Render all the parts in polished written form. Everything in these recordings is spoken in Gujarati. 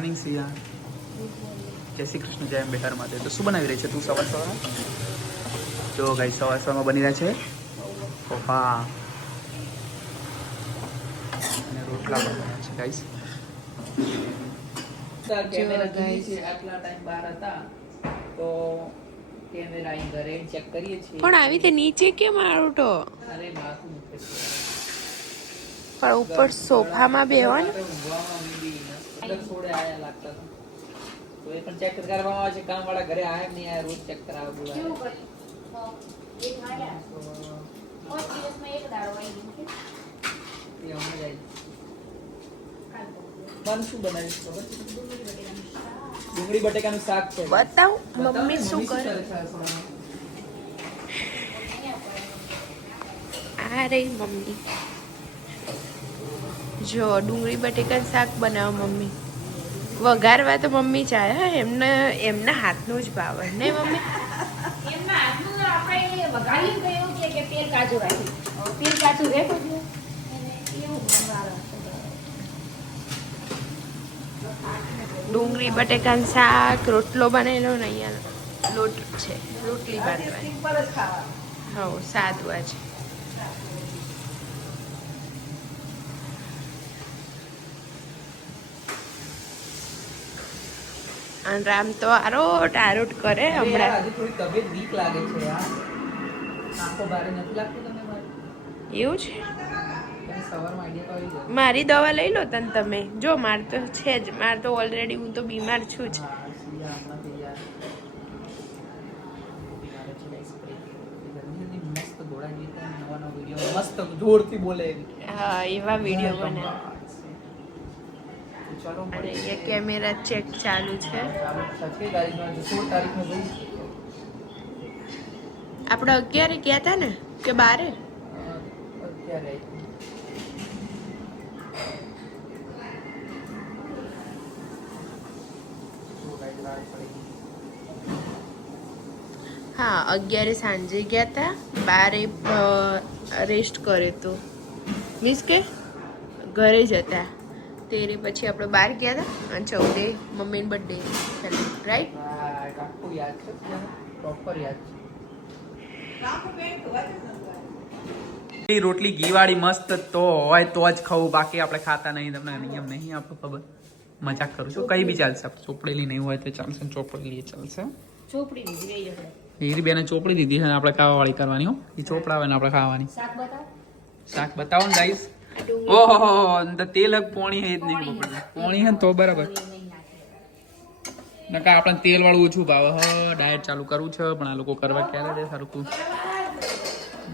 મોર્નિંગ સિયા. જય શ્રી કૃષ્ણ, જય અંબે હર માતે. તો શું બનાવી રહી છે તું સવાર સવારમાં? જો ગાઈસ સવાર સવારમાં બની રહ્યા છે પોહા અને રોટલા બનાવ્યા છે ગાઈસ. કેમેરા ગાઈસ આટલા ટાઈમ બહાર હતા તો કેમેરા અહીં ઘરે ચેક કરીએ છીએ. પણ આવી રીતે નીચે કેમ આડો? અરે માથું દુખે છે. પણ ઉપર સોફામાં બેહવાનું. અંદર સોડે આયા લાગતા હતા તો એ પણ ચેક કરવામાં આવે છે. કામ વાળા ઘરે આયા નહીં આયા, રોજ ચેક કરાવવા બોલાવે. એ હમણાં જાય. બન શું બનાવીશ ખબર છે? ડુંગળી બટેકાનું શાક છે. બતાવ મમ્મી શું કરે. આ રહી મમ્મી. જો ડુંગળી બટેકાનું શાક બનાવો મમ્મી. વઘારવા તો મમ્મી ચાહે, એમના હાથનું જ ભાવે ને મમ્મી. એમના હાથનું આપણે વઘારીને કહ્યું કે તેલ કાચું રાખી. તેલ કાચું રહેતું છે એને એવું વઘારો. ડુંગળી બટેકાનું શાક, રોટલો બનેલો ને અહીંયા લોટ છે, રોટલી બાંધવાની. હા સાદું આ છે. અને રામ તો આરોટ કરે હમણાં. હજી થોડી તબિયત વીક લાગે છે યાર. આંખો બારે નથી લાગતું તમને મારી? એવું છે. તમે સવારમાં આઈડિયા તો આવી જાય. મારી દવા લઈ લો તને તમે. જો માર તો છે જ, માર તો ઓલરેડી હું તો બીમાર છું જ. હા, સિયા હમણાં તૈયાર. મારે છે ને સ્પ્રે. જલ્દી મસ્ત ઘોડા ગીતા નવા નવા વિડીયો મસ્ત જોરથી બોલે એવી. હા એવા વિડીયો બને. ચાલો અને અહીંયા કેમેરા ચેક ચાલુ છે. ચાલો 6 તારીખનો 16 તારીખનો જોઈ. આપણે 11 ગયા હતા ને કે 12? અત્યારે હા 11 સાંજે ગયા હતા, 12 રેસ્ટ કરે તો મીન્સ કે ઘરે જ હતા. 13 પછી આપણે 12 ગયા હતા અને 14 મમ્મીની બર્થડે રાઈટ. આખું યાદ છે, પ્રોપર યાદ છે. રોટલી ઘીવાળી મસ્ત તો હોય તો જ ખાવું, બાકી આપણે ખાતા નહીં. તમને નિયમ નહીં આપણો ખબર. મજાક કરું છું. કઈ બી ચાલશે. ચોપડેલી નહીં હોય તો ચાલશે, ચોપડેલી ચાલશે. ચોપડી દીધી આપણે. હીરી બેને ચોપડી દીધી છે, આપણે ખાવાવાળી કરવાની હો. એ ચોપડા આવે ને આપણે ખાવાની. શાક બતાવ. શાક બતાવો ને ગાઈસ. ઓહો અંદર તેલ પોણી હે જ નહીં ખબર. પોણી હે ને તો બરાબર. નકા આપણે તેલ વાળું ઓછું ભાવે. હ ડાયટ ચાલુ કરવું છે પણ આ લોકો કરવા ક્યારે દે સારું તું.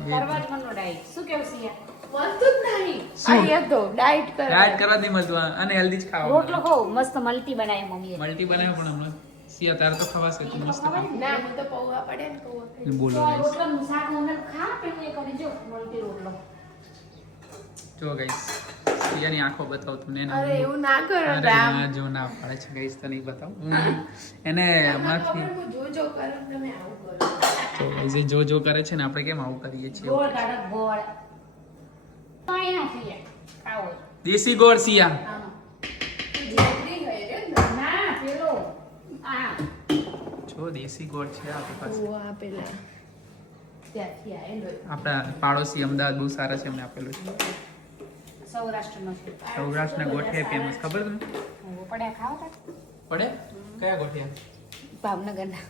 કરવા જ મનનો ડાયટ. શું કેવું સિયા? મળતું જ નહીં અહીંયા તો ડાયટ કરે. ડાયટ કરવા જ નહીં મળતું અને હેલ્ધી જ ખાવા. રોટલો ખાઓ મસ્ત મલ્ટી બનાવી મમ્મીએ. મલ્ટી બનાવ્યો પણ હમણાં સિયા તારે તો ખવાશે તું મસ્ત ખા. ના હું તો પૌવા પડે ને પૌવા. બોલો તો ગાઈસ. રોટલાનું શાક મમ્મી ખા પેલું એ કરી જો મલ્ટી રોટલો. જો ગાઈસ સિયાની આંખો બતાવ તમને. અરે એવું ના કરો અરે રામ. ના જો ના પાડે છે ગાઈસ તો નહીં બતાવું. એને હમણાંથી હું જો કરો તમે આવું કરો. તો ગાઈસ જો જો કરે છે ને આપણે કેમ આવું કરીએ છીએ. ગોળ કાઢો ગોળ. અહીંયા સિયા ખાઓ. દેશી ગોળ સિયા. આમાં. જેટલી હોય રે ને. ના પેલો આ જો દેશી ગોળ છે આપણી પાસે. પૌવા પેલા ત્યાંથી આયેલો. આપણા પાડોશી અમદાવાદ બહુ સારા છે, એમને આપેલું છે. સૌરાષ્ટ્રનો છે. સૌરાષ્ટ્રના ગોઠિયા ફેમસ ખબર તમને પડ્યા ખાવા પડે? કયા ગોઠિયા? ભાવનગરના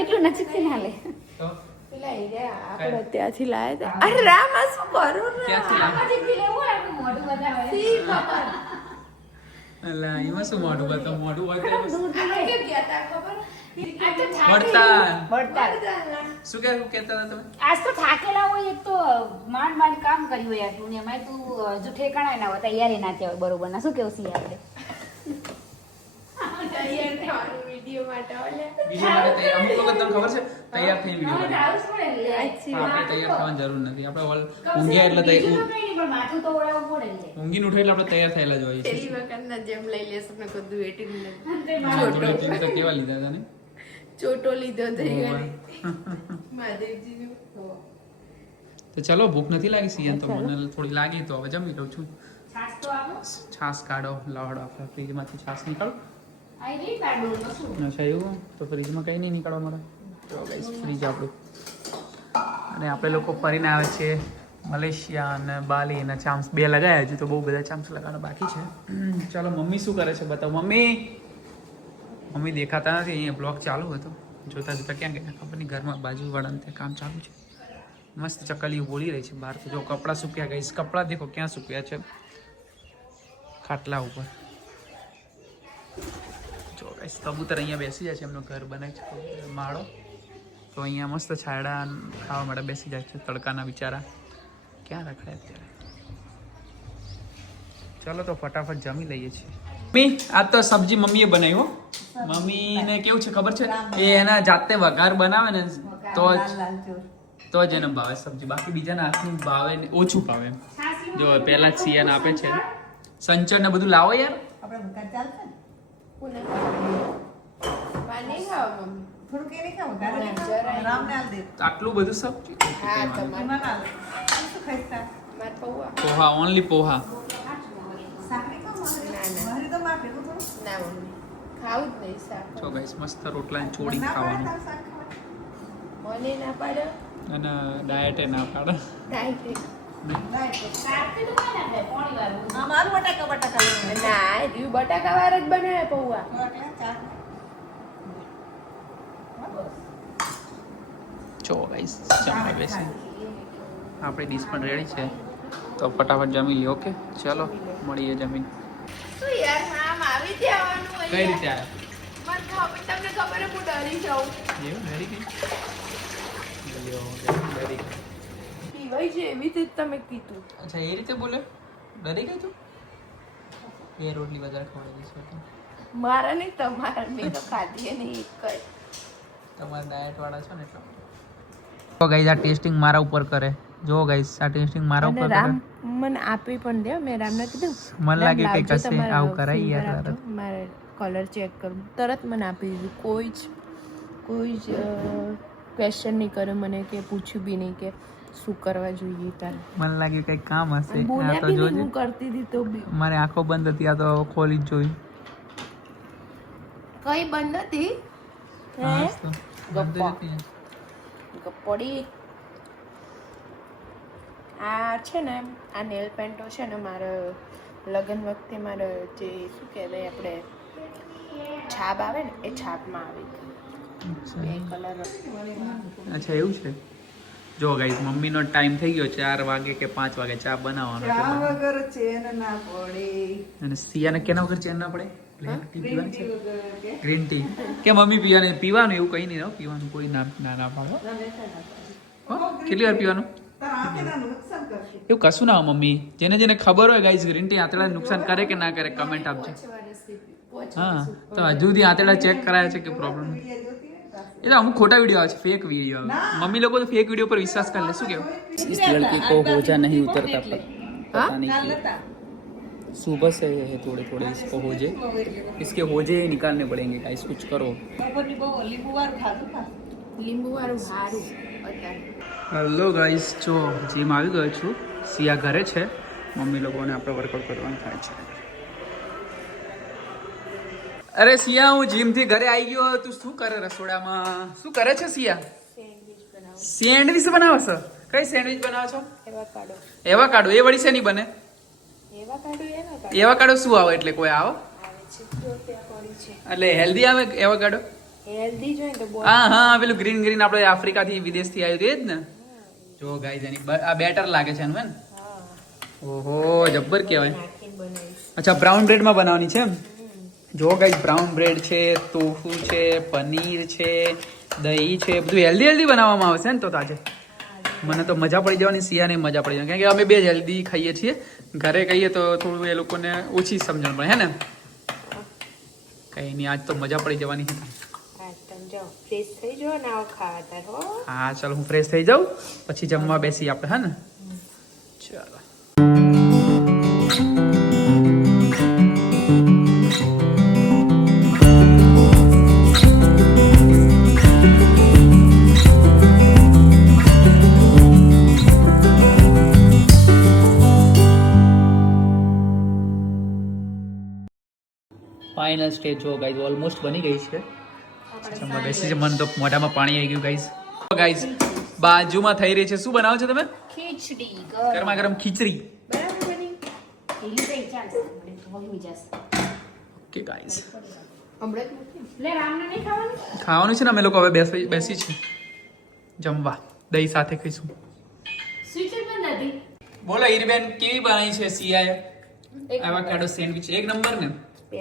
એટલું નજીકથી ના લે. તો પેલા એરિયા આપણે ત્યાંથી લાયા હતા. અરે રામ આ શું કરો ને? ક્યાંથી લાવ્યા? નજીકથી લેવું આપણું મોઢું બતાવે. સી ખબર. અલા એમાં શું મોઢું બતાવ? મોઢું હોય તો એમાં શું? આપણે કેમ ગયા તા ખબર? વડતાલ. વડતાલ. શું કહેતા હતા તમે? આજ તો થાકેલા હોય, એક તો માંડ માંડ કામ કર્યું હોય આટલું ને એમાંય તું જો ઠેકાણા ના હોય તૈયારી ના થયા હોય બરોબર ના. શું કેવું સી આપણે તૈયાર થવાનું વિડીયો માટે ઓલે. વિડીયો માટે અમુક લોકો તમને ખબર છે તૈયાર થઈને વિડીયો હવે બનાવે. આવું જ પડે ને. પણ આપણે તૈયાર થવાની જરૂર નથી. આપણે ઊંઘ્યા એટલે બીજું તો કંઈ નહીં, પણ માથું તો ઓળાવવું પડે ને. ઊંઘીને ઉઠે એટલે આપણે તૈયાર થયેલા જ હોઈએ પેલી છીએ. વખતના જેમ લઈ લેશું ને કદું વેટિંગ જોડે ટીમ તો કેવા લીધા હતા ને? ચોટો લીધો તો ઓહો. મહાદેવજીનું. તો ચલો ભૂખ નથી લાગી સિયન તો મને થોડી લાગી તો હવે જમી લઉં છું. છાશ તો આપો. છાશ કાઢો, લાવડો આપણે ફ્રીજમાંથી છાશ નીકાળો. આઈ નહીં કાઢું કશું. અચ્છા એવું? તો ફ્રીજમાં કંઈ નહીં નીકાળવા મારે. તો ગાઈસ ફ્રીજ આપણું. અને આપણે લોકો ફરીને આવે છે મલેશિયા અને બાલી અને ચામ્સ 2 લગાવ્યા, હજુ તો બહુ બધા ચામ્સ લગાવવાના બાકી છે. ચાલો મમ્મી શું કરે છે બતાવો. મમ્મી દેખાતા નથી, અહીંયા બ્લોગ ચાલુ હતો, જોતા જોતા ક્યાં ગયા ખબર નહીં. ઘરમાં બાજુવાળાને ત્યાં કામ ચાલુ છે. મસ્ત ચકલીઓ બોલી રહી છે બહાર. તો જો કપડાં સૂક્યા ગઈશ. કપડાં દેખો ક્યાં સૂક્યા છે, ખાટલા ઉપર. જો ગાઈસ કબૂતર અહીંયા બેસી જાય છે, એમનું ઘર બનાવે છે માળો. તો અહીંયા મસ્ત છાયડા ખાવા માટે બેસી જાય છે. તડકાના બિચારા ક્યાં રખડે અત્યારે. ચાલો તો ફટાફટ જમી લઈએ છીએ. મમ્મી આ તો સબ્જી મમ્મીએ બનાવી હો. મમ્મીને કેવું છે ખબર છે, એ એના જાતે વઘાર બનાવે ને તો જ એને ભાવે સબ્જી. બાકી બીજાના હાથનું ભાવે ને ઓછું ભાવે એમ. જો પહેલા જ સિયાને આપે છે સંચર ને બધું લાવો યાર. આટલું બધું સબ્જી. પોહા, ઓનલી પોહા. જો ગાઈસ મસ્ત રોટલા ચોળી ખાવાનું. અને ડાયટે ના પાડે. બટાકા વાર જ બનાવે પૌવા. જો ગાઈસ જમવા બેસી. આપણી ડીશ પણ રેડી છે, તો ફટાફટ જમી લ્યો. ઓકે ચલો મળીએ જમીન. યાર આમ આવી જવાનું કઈ રીતે આવ્યા? તમને ખબર હું ડરી જાઉં. એવું ડરી ગઈ? ડરી ગઈ. પીવાય છે એવી રીતે તમે કીધું. અચ્છા એ રીતે બોલે? ડરી ગઈ તું? એ રોટલી વધારે ખવડાવી દઈશ. મારા નહીં તમારા, મેં તો ખાધી નહીં એક જ. તમારા ડાયટ વાળા છો ને એટલા. તો ગાઈસ આ ટેસ્ટિંગ મારા ઉપર કરે. જો ગાઈસ આ ટેસ્ટિંગ મારા ઉપર કરે. મને આપી પણ દે. મેં રામને કીધું મને લાગે કઈ કશે આવું કરાય યાર. મારે કલર ચેક કરું, તરત મને આપી દીધું. કોઈ જ ક્વેશ્ચન નહીં કર્યો મને, કે પૂછ્યું બી નહીં કે શું કરવા જોઈએ તારે. મને લાગે કઈ કામ હશે. બોલ્યા આ તો બી નહીં, જોજે હું કરતી હતી તો બી. મારી આંખો બંધ હતી, આ તો ખોલી જ જોઈ. કઈ બંધ હતી? હા તો બંધ જ હતી. પડી. આ છે ને, આ નેલ પેન્ટો છે ને, મારા લગ્ન વખતે મારે જે શું કહેવાય આપણે છાપ આવે ને, એ છાપમાં આવી હતી. બે કલર. અચ્છા એવું છે. જો ગાઈસ મમ્મીનો ટાઈમ થઈ ગયો 4 વાગે કે 5 વાગે ચા બનાવવાનો છે. અને સિયાને કેના વગર ચેન ના પડે? ગ્રીન ટી કે મમ્મી પીવાનું એવું કઈ નહીં. પીવાનું કોઈ ના પાડો. કેટલી વાર પીવાનું? એવું કશું ના હોય મમ્મી. જેને જેને ખબર હોય ગાઈસ ગ્રીન ટી આંતરડા નુકસાન કરે કે ના કરે કમેન્ટ આપજો. હા તો હજુ સુધી આંતરડા ચેક કરાયા છે કે પ્રોબ્લેમ? એ તો અમુક ખોટા વિડીયો આવે છે, ફેક વિડીયો આવે. મમ્મી લોકો તો ફેક વિડીયો પર વિશ્વાસ કરી લે. શું કેવું? इस लड़की को होजा नहीं उतरता पर पता नहीं क्यों. सुबह से है थोड़े थोड़े इसको होजे, इसके होजे निकालने पड़ेंगे गाइस. कुछ करो. લીંબુ વાળું સારું. હેલો ગાઈસ, જો જીમ આવી ગયો છું. સિયા ઘરે છે. મમ્મી લોકોને આપણે વર્કઆઉટ કરવાનું થાય છે. અરે સિયા હું જીમ થી ઘરે આવી ગયો. તું શું કરે રસોડામાં? શું કરે છે સિયા? સેન્ડવિચ બનાવો છો? કઈ સેન્ડવિચ બનાવો છો? એવા કાઢો. એ વળી શેની બને? એવા કાઢો શું આવે? એટલે કોઈ આવો એટલે હેલ્ધી આવે એવા કાઢો? હેલ્ધી જોઈએ તો હા હા, પેલું ગ્રીન ગ્રીન આપણે આફ્રિકા થી વિદેશ થી આવ્યું એ જ ને. જો ગાઈસ એની આ બેટર લાગે છે એનું હે ને. ઓહો જબ્બર કહેવાય. અચ્છા બ્રાઉન બ્રેડ માં બનાવવાની છે એમ. જો ગાઈસ બ્રાઉન બ્રેડ છે, ટોફુ છે, પનીર છે, દહીં છે, બધું હેલ્ધી હેલ્ધી બનાવવામાં આવે છે ને. તો તાજે મને તો મજા પડી જવાની, સિયાને મજા પડી જવાની. કારણ કે અમે બે હેલ્ધી ખાઈએ છીએ. ઘરે કહીએ તો થોડું એ લોકોને ઓછી સમજણ પડે હે ને. કઈ નહીં, આજ તો મજા પડી જવાની છે. હા ચાલો હું ફ્રેશ થઈ જાઉં, પછી જમવા બેસી આપણે. હા ને ચાલો. ફાઇનલ સ્ટેજ જો ગાઈઝ ઓલમોસ્ટ બની ગઈ છે. જમવા બેસી છે. મને તો મોઢામાં પાણી આવી ગયું ગાઈઝ. ગાઈઝ બાજુમાં થઈ રહી છે. શું બનાવો છો તમે? ખીચડી ગરમા ગરમ ખીચડી. બરાબર બની ઢીલી થઈ ચાલશે મમ્મી જશે ઓકે ગાઈઝ લે રામને નહીં ખાવાનું ખાવાનું છે ને. અમે લોકો હવે બેસી છે જમવા. દહીં સાથે ખાઈશું. સ્વીટ પણ નથી બોલો હીરબેન કેવી બનાવી છે સિયાએ? એવોકાડો સેન્ડવિચ એક નંબર ને.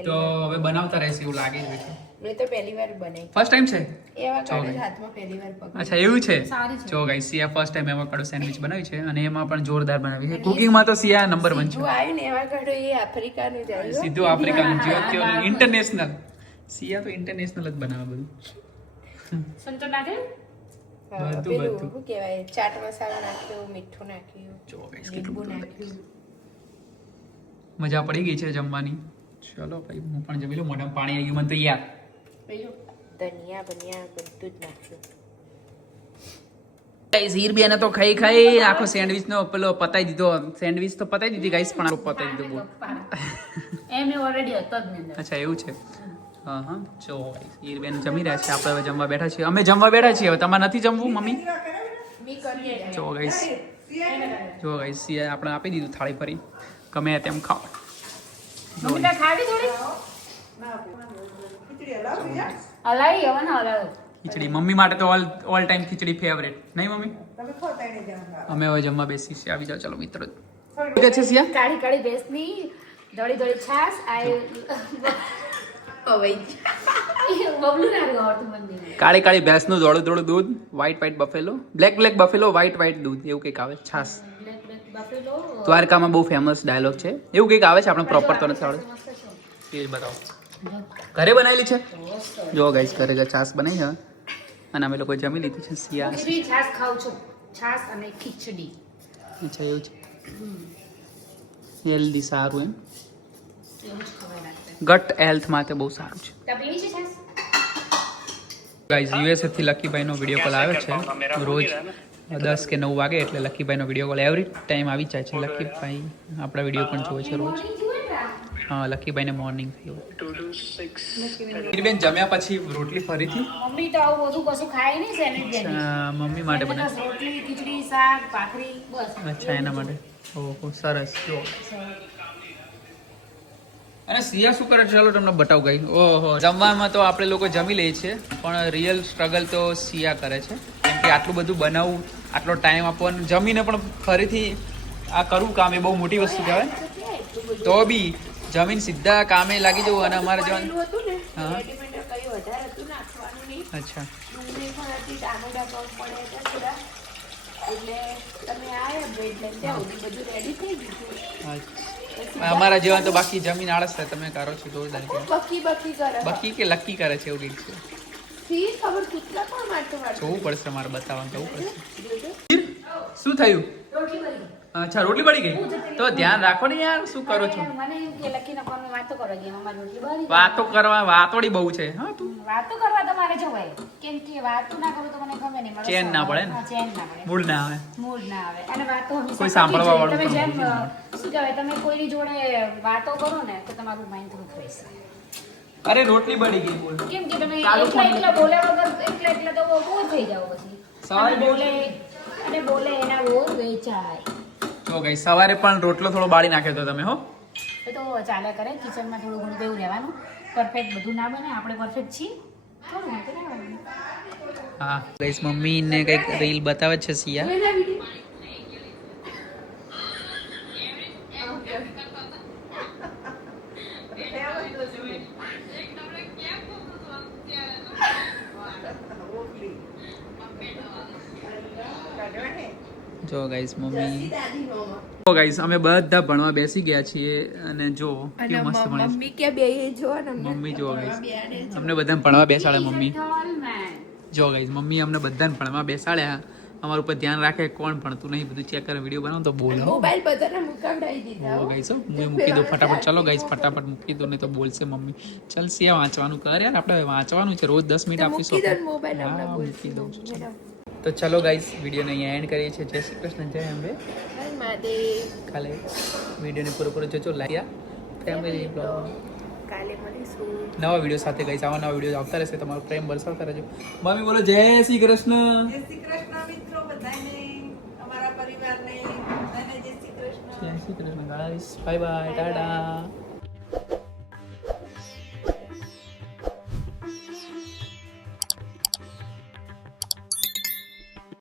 તો હવે બનાવતા રહેશે એવું લાગે છે. મેં તો પહેલી વાર બનાવી. ફર્સ્ટ ટાઈમ છે? એવોકાડો હાથમાં પહેલી વાર પકડી. અચ્છા એવું છે. સારી છે. જો ગાઈસ સિયા ફર્સ્ટ ટાઈમ એવોકાડો સેન્ડવિચ બનાવી છે અને એમાં પણ જોરદાર બનાવી છે. કુકિંગમાં તો સિયા નંબર 1 છે. જો આવ્યું ને એવોકાડો એ આફ્રિકાનું જ આવ્યું. સીધું આફ્રિકાનું જ્યો ઇન્ટરનેશનલ. સિયા તો ઇન્ટરનેશનલ જ બનાવે બધું. સંતો નાખે બધું. પેલું શું કહેવાય ચાટ મસાલો નાખ્યો, મીઠું નાખ્યું, જો ગાઈસ લીંબુ કેટલું નાખ્યું. મજા પડી ગઈ છે જમવાની. ચલો ભાઈ હું પણ જમી લઉં. મોઢામાં પાણી આવી ગયું મને તો યાર. પેલું ધનિયા બનિયા બધું જ નાખ્યું. ગાઈસ હીરબેને તો ખાઈ ખાઈ આખો સેન્ડવિચ નો પેલો પતાઈ દીધો. સેન્ડવિચ તો પતાઈ દીધી ગાઈસ પણ આખો પતાઈ દીધો બોલ. એમને ઓલરેડી હતો જ ને અચ્છા એવું છે. હા હા જો ગાઈસ હીરબેન જમી રહ્યા છે. આપણે હવે જમવા બેઠા છીએ. અમે જમવા બેઠા છીએ. હવે તમારે નથી જમવું મમ્મી? મી કરી દે. જો ગાઈસ સિયા આપણે આપી દીધું થાળી ફરી. ગમે તેમ ખાઓ. મમ્મી તા ખાવી થોડી હલાવી હવે ના હલાવો ખીચડી મમ્મી માટે તો ઓલ ટાઈમ ખીચડી ફેવરેટ નહીં મમ્મી? અમે હવે જમવા બેસી છીએ. આવી જાઓ ચલો મિત્રો. કે છે સિયા? કાળી કાળી ભેંસની દોડી દોડી છાસ આય હવે બબલું ના આવડતું મંદિર કાળી કાળી ભેંસનું ધોળું ધોળું દૂધ, white white Buffalo, black black Buffalo, white white દૂધ એવું કંઈક આવે. છાસ બફેલો દ્વારકામાં બહુ ફેમસ ડાયલોગ છે. એવું કંઈક આવે છે. આપણે પ્રોપર તો નથી આવડતું. એ જ બતાવો. ઘરે બનાવેલી છે? જો ગાઈસ ઘરે છાસ બનાવી છે અને અમે લોકો જમી લીધી છે. સિયા ખીચડી છાસ ખાઉં છું છાસ અને ખીચડી અચ્છા એવું છે. હેલ્ધી સારું એમ. એવું જ ખવાય રાખે ગટ હેલ્થ માટે બહુ સારું છે. તા પીવી છે છાસ ગાઈઝ યુએસએ થી લકીભાઈનો વિડીયો કોલ આવે છે રોજ 10 કે 9 વાગે. એટલે લકીભાઈનો વિડીયો કોલ એવરી ટાઈમ આવી જાય છે. લકીભાઈ આપણા વિડીયો પણ જોવે છે રોજ. હા લકીભાઈને મોર્નિંગ થયું. હીરબેન જમ્યા પછી રોટલી ફરીથી મમ્મી તો આવું બધું કશું ખાય નહીં સેન્ડવિચ મમ્મી માટે બસ બનાવી. રોટલી ખીચડી શાક ભાખરી બસ અચ્છા એના માટે. ઓહો સરસ. જો અને સિયા શું કરે ચાલો તમને બતાવ ગઈ. ઓહો જમવામાં તો આપણે લોકો જમી લઈએ છીએ પણ રિયલ સ્ટ્રગલ તો સિયા કરે છે. કેમ કે આટલું બધું બનાવવું, આટલો ટાઈમ આપવાનો, જમીને પણ ફરીથી આ કરવું કામ એ બહુ મોટી વસ્તુ કહેવાય. તો બી જમીન સીધા કામે લાગી જવું અને અમારે જવાનું. હતું ને હા. રેડીમેડ કઈ વધારે હતું નાખવાનું નહીં. અચ્છા ડુંગળી પણ હતી, ટામેટા પણ પડ્યા હતા થોડા. એટલે તમે આયા બ્રેડ લઈને ત્યાં સુધી બધું રેડી થઈ ગયું. અમારા જેવા તો બાકી જમીન આળસ થાય. તમે કરો છો જોરદાર. બકી બકી કરે. બાકી કે લકી કરે છે એવું કંઈક છે. સી ખબર કૂતરા પણ મારતો મારતો. જોવું પડશે મારે બતાવવાનું જવું પડશે. જોજો. શું થયું? રોટલી બની અચ્છા રોટલી બળી ગઈ. તો ધ્યાન રાખો ને યાર શું કરો છો? મને એમ કે લખીને ફોન વાતો કરો કે અમારી રોટલી બની વાતો કરવા વાતોડી બહુ છે. હા તું વાતો કરવા તમારે જવાય કેમ કે વાતો ના કરું તો મને ગમે નહીં મને ચેન ના પડે ને? હા, ચેન ના પડે મૂડ ના આવે. મૂડ ના આવે અને વાતો હંમેશા કોઈ સાંભળવા વાળું તમે પણ જેમ હોવું જોઈએ. શું કહેવાય તમે કોઈની જોડે વાતો કરો ને તો તમારું માઇન્ડ થોડું ફ્રેશ થાય અરે રોટલી બળી ગઈ બોલ. કેમ કે તમે ચાલુ એકલા ફોન એકલા બોલ્યા વગર એકલા તો બોર થઈ જાવ પછી સવારે અને બોલે એના બોર વેચાય જો ગઈ સવારે પણ રોટલો થોડો બાળી નાખ્યો તો તમે હો. એ તો ચાલ્યા કરે કિચનમાં થોડું ઘણું તેવું રહેવાનું પરફેક્ટ બધું ના બને આપણે પરફેક્ટ છીએ થોડું ઘણું તો રહેવાનું હા ગઈસ મમ્મી ને કઈક રીલ બતાવે છે સિયા. એના વિડીયો જો ગાઈસ મમ્મી તો ગાઈસ અમે બધા ભણવા બેસી ગયા છીએ અને જો કેવું મસ્ત ભણે છે. મમ્મી કે બે જો ને મમ્મી જો ગાઈસ અમને બધાને ભણવા બેસાડે મમ્મી. Tall man. જો ગાઈસ મમ્મી અમને બધાને ભણવા બેસાડ્યા. અમારા ઉપર ધ્યાન રાખે કોણ ભણતું નહીં બધું ચેક કરે. વિડીયો બનાવો તો બોલો. મોબાઈલ બધાને મુકાવડાવી દીધા ઓ ગાઈસ હું મૂકી દો ફટાફટ. ચલો ગાઈસ ફટાફટ મૂકી દો નહીં તો બોલશે મમ્મી. ચાલ સિયા વાંચવાનું કર યાર. આપણે વાંચવાનું છે રોજ 10 મિનિટ આપીશું. મૂકી દો ને મોબાઈલ હા, હમણાં મૂકી દઉં છું. બોલશું. તો ચલો ગાઈસ વિડીયોને અહીંયા એન્ડ કરીએ છીએ. જય શ્રી કૃષ્ણ જય અંબે. હર મહાદેવ. ખાલી વિડીયોને પૂરો પૂરો જોજો લાગ્યા ફેમિલી બ્લોગ કાલે મળીશું. નવા વિડીયો સાથે ગઈશ. આવા નવા વિડીયો આવતા રહેશે. તમારો પ્રેમ બરસાવતા રહેજો. મમ્મી બોલો જય શ્રી કૃષ્ણ. જય શ્રી કૃષ્ણ મિત્રો બધાને, અમારા પરિવારને બધાને જય શ્રી કૃષ્ણ. જય Shri Krishna guys. Bye bye Tata.